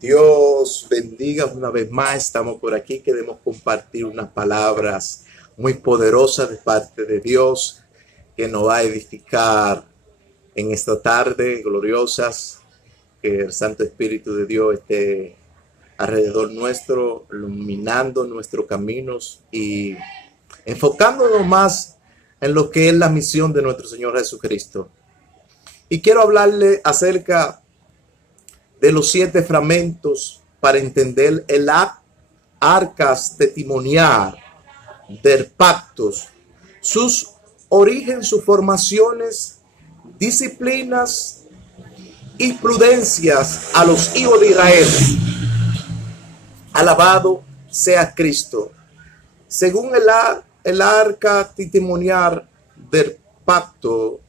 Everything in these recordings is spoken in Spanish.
Dios bendiga una vez más. Estamos por aquí. Queremos compartir unas palabras muy poderosas de parte de Dios que nos va a edificar en esta tarde gloriosas. Que el Santo Espíritu de Dios esté alrededor nuestro, iluminando nuestros caminos y enfocándonos más en lo que es la misión de nuestro Señor Jesucristo. Y quiero hablarle acerca de los 7 fragmentos para entender el arcas testimonial del pacto, sus orígenes, sus formaciones, disciplinas y prudencias a los hijos de Israel. Alabado sea Cristo. Según el arca testimonial del pacto,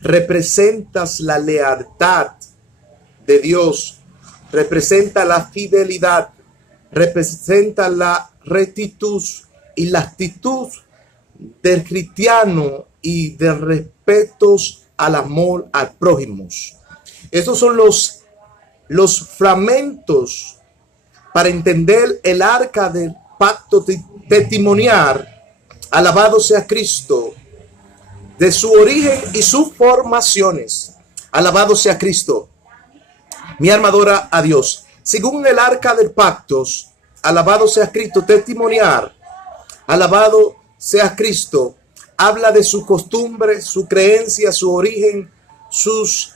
representas la lealtad de Dios, representa la fidelidad, representa la rectitud y la actitud del cristiano y de respeto al amor al prójimo. Estos son los fragmentos para entender el arca del pacto testimonial. Alabado sea Cristo, de su origen y sus formaciones. Alabado sea Cristo. Mi alma adora a Dios. Según el arca del pacto, alabado sea Cristo, testimonial, alabado sea Cristo, habla de su costumbre, su creencia, su origen, sus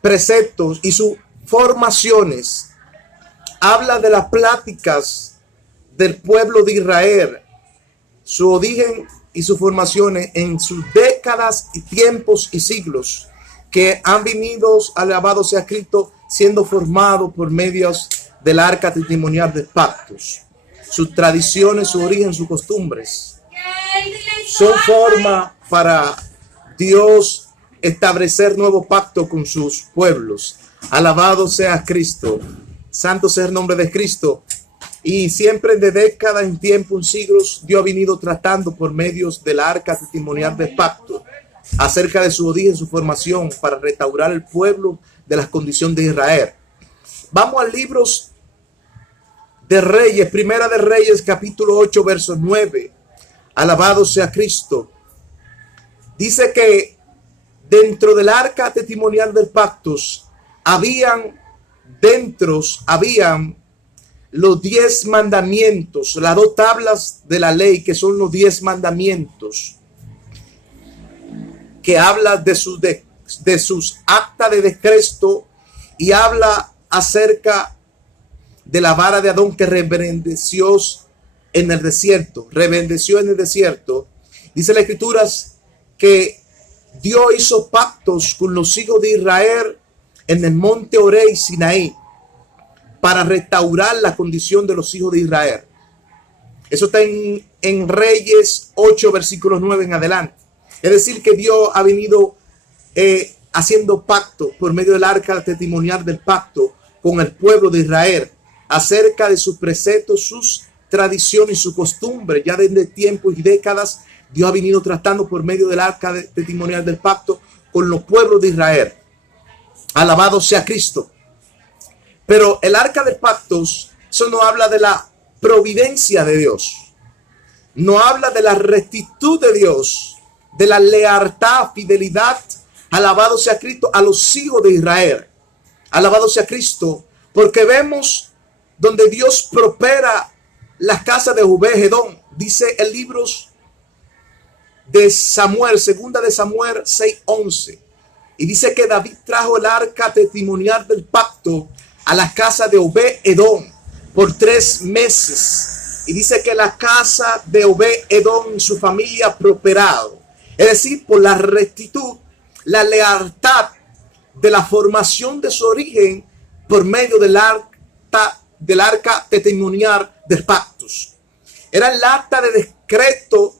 preceptos y sus formaciones. Habla de las pláticas del pueblo de Israel, su origen y sus formaciones en sus décadas y tiempos y siglos que han venido, alabado sea Cristo, siendo formado por medios del arca testimonial de pactos. Sus tradiciones, su origen, sus costumbres son forma para Dios establecer nuevo pacto con sus pueblos. Alabado sea Cristo. Santo sea el nombre de Cristo. Y siempre de décadas en tiempo, en siglos, Dios ha venido tratando por medios del arca testimonial de pacto acerca de su origen, su formación, para restaurar el pueblo de las condiciones de Israel. Vamos a libros de Reyes, Primera de Reyes, capítulo 8, verso 9. Alabado sea Cristo. Dice que dentro del arca testimonial del pacto habían los 10 mandamientos, las 2 tablas de la ley, que son los 10 mandamientos, que habla de sus actas de decreto y habla acerca de la vara de Adón que reverenció en el desierto. Dice la Escritura que Dios hizo pactos con los hijos de Israel en el monte Oreb y Sinaí para restaurar la condición de los hijos de Israel. Eso está en Reyes 8, versículos 9 en adelante. Es decir, que Dios ha venido haciendo pacto por medio del arca testimonial del pacto con el pueblo de Israel acerca de sus preceptos, sus tradiciones y sus costumbres. Ya desde tiempos y décadas, Dios ha venido tratando por medio del arca testimonial del pacto con los pueblos de Israel. Alabado sea Cristo. Pero el arca del pacto, eso no habla de la providencia de Dios. No habla de la rectitud de Dios, de la lealtad, fidelidad, alabado sea Cristo, a los hijos de Israel. Alabado sea Cristo, porque vemos donde Dios prospera la casa de Obed-Edom. Dice el libro de Samuel, segunda de Samuel 6:11. Y dice que David trajo el arca testimonial del pacto a la casa de Obed-Edom por 3 meses. Y dice que la casa de Obed-Edom y su familia ha prosperado. Es decir, por la rectitud, la lealtad de la formación de su origen por medio del arca testimonial de pactos. Era el acta de decreto,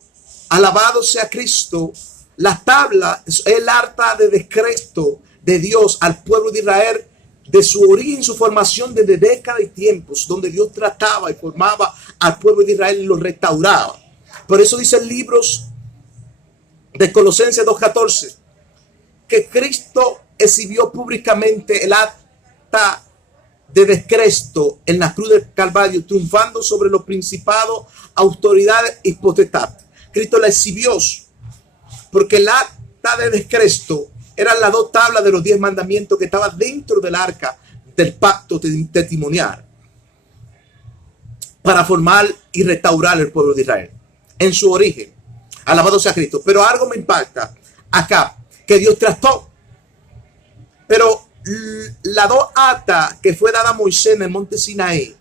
alabado sea Cristo. La tabla es el acta de decreto de Dios al pueblo de Israel, de su origen, su formación desde décadas y tiempos, donde Dios trataba y formaba al pueblo de Israel y lo restauraba. Por eso dice el libro de Colosenses 2:14, que Cristo exhibió públicamente el acta de descresto en la cruz del Calvario, triunfando sobre los principados, autoridades y potestad. Cristo la exhibió, porque el acta de descresto eran las 2 tablas de los 10 mandamientos que estaban dentro del arca del pacto testimonial para formar y restaurar el pueblo de Israel en su origen. Alabado sea Cristo. Pero algo me impacta acá, que Dios trató. Pero las 2 actas que fue dada a Moisés en el monte Sinaí,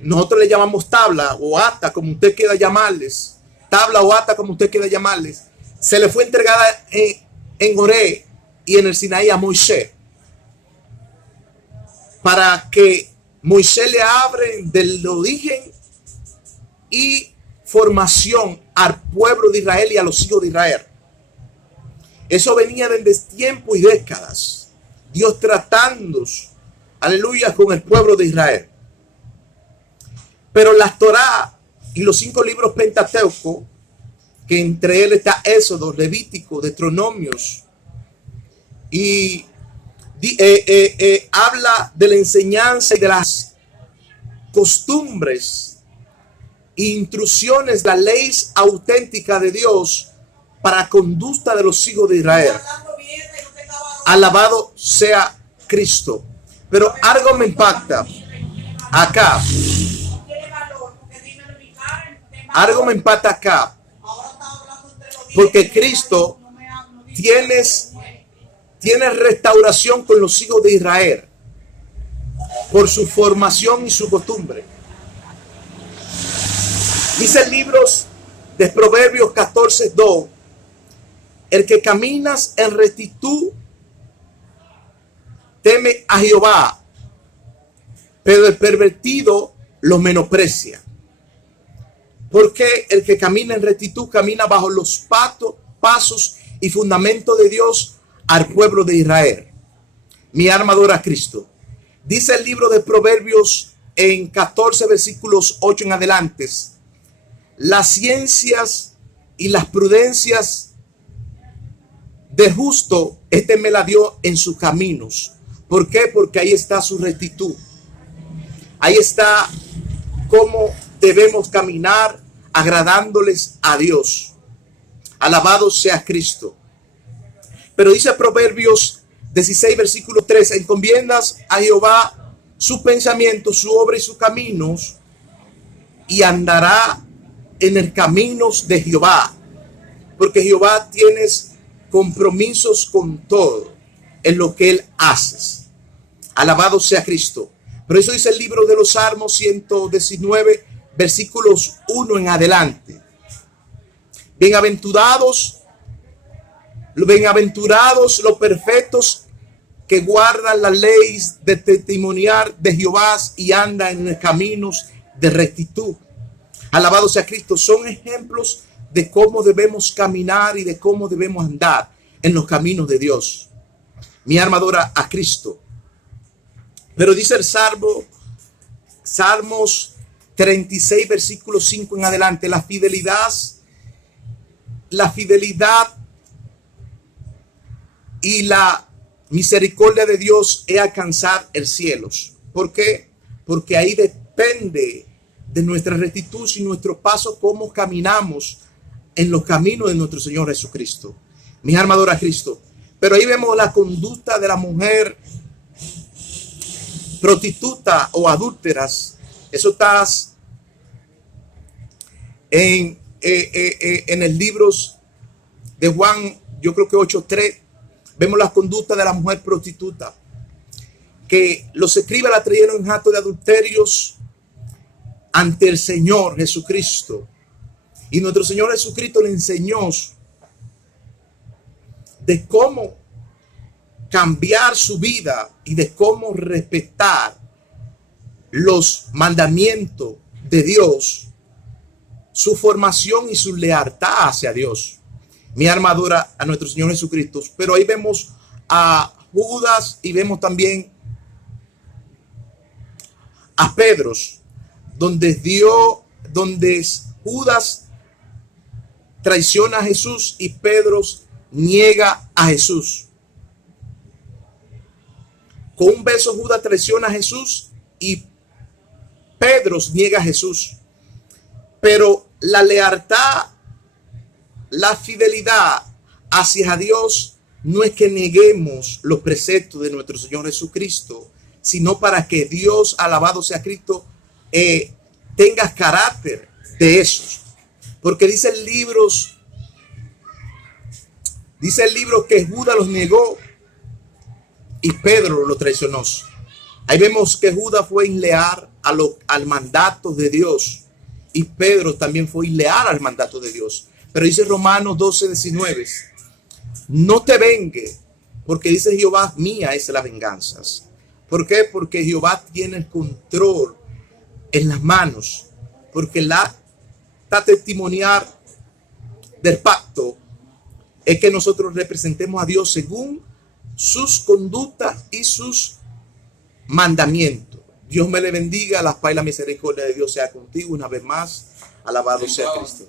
nosotros le llamamos tabla o acta, como usted quiera llamarles, tabla o acta, como usted quiera llamarles, se le fue entregada en Oré y en el Sinaí a Moisés, para que Moisés le abre del origen y formación al pueblo de Israel y a los hijos de Israel. Eso venía desde tiempo y décadas. Dios tratando, aleluya, con el pueblo de Israel. Pero la Torá y los 5 libros Pentateuco, que entre él está Éxodo, Levítico, Deuteronomios, y habla de la enseñanza y de las costumbres e instrucciones, la ley auténtica de Dios para conducta de los hijos de Israel. Alabado sea Cristo. Pero algo me impacta acá. Algo me impacta acá. Porque Cristo tiene restauración con los hijos de Israel por su formación y su costumbre. Dice el libro de Proverbios 14:2: el que caminas en rectitud teme a Jehová, pero el pervertido lo menosprecia. Porque el que camina en rectitud camina bajo los pasos y fundamentos de Dios al pueblo de Israel. Mi alma adora a Cristo. Dice el libro de Proverbios en 14 versículos 8 en adelante: las ciencias y las prudencias de justo, me la dio en sus caminos. ¿Por qué? Porque ahí está su rectitud. Ahí está cómo debemos caminar agradándoles a Dios. Alabado sea Cristo. Pero dice Proverbios 16 versículo 3: encomiendas a Jehová su pensamiento, su obra y sus caminos, y andará en el caminos de Jehová. Porque Jehová tiene compromisos con todo en lo que él hace. Alabado sea Cristo. Por eso dice el libro de los Salmos 119 versículos 1 en adelante: bienaventurados los perfectos que guardan las leyes de testimoniar de Jehová y andan en los caminos de rectitud. Alabado sea Cristo. Son ejemplos de cómo debemos caminar y de cómo debemos andar en los caminos de Dios. Mi alma adora a Cristo. Pero dice el Salmos 36 versículo 5 en adelante: la fidelidad y la misericordia de Dios es alcanzar el cielo. ¿Por qué? Porque ahí depende de nuestra rectitud y nuestro paso, cómo caminamos en los caminos de nuestro Señor Jesucristo. Mi alma adora a Cristo. Pero ahí vemos la conducta de la mujer prostituta o adúlteras. Eso está en el libro de Juan, yo creo que 8:3. Vemos la conducta de la mujer prostituta, que los escribas la trajeron en acto de adulterios ante el Señor Jesucristo. Y nuestro Señor Jesucristo le enseñó de cómo cambiar su vida y de cómo respetar los mandamientos de Dios, su formación y su lealtad hacia Dios. Mi alma adora a nuestro Señor Jesucristo. Pero ahí vemos a Judas y vemos también a Pedro, donde Judas traiciona a Jesús y Pedro niega a Jesús. Con un beso Judas traiciona a Jesús y Pedro niega a Jesús. Pero la lealtad, la fidelidad hacia Dios no es que neguemos los preceptos de nuestro Señor Jesucristo, sino para que Dios, alabado sea Cristo, tenga carácter de esos. Porque dice el libro que Judas los negó y Pedro lo traicionó. Ahí vemos que Judas fue inleal al mandato de Dios y Pedro también fue inleal al mandato de Dios. Pero dice Romanos 12:19, no te vengue, porque dice Jehová, mía es la venganza. ¿Por qué? Porque Jehová tiene el control en las manos, porque la testimoniar del pacto es que nosotros representemos a Dios según sus conductas y sus mandamientos. Dios me le bendiga, la paz y la misericordia de Dios sea contigo una vez más. Alabado sea Cristo.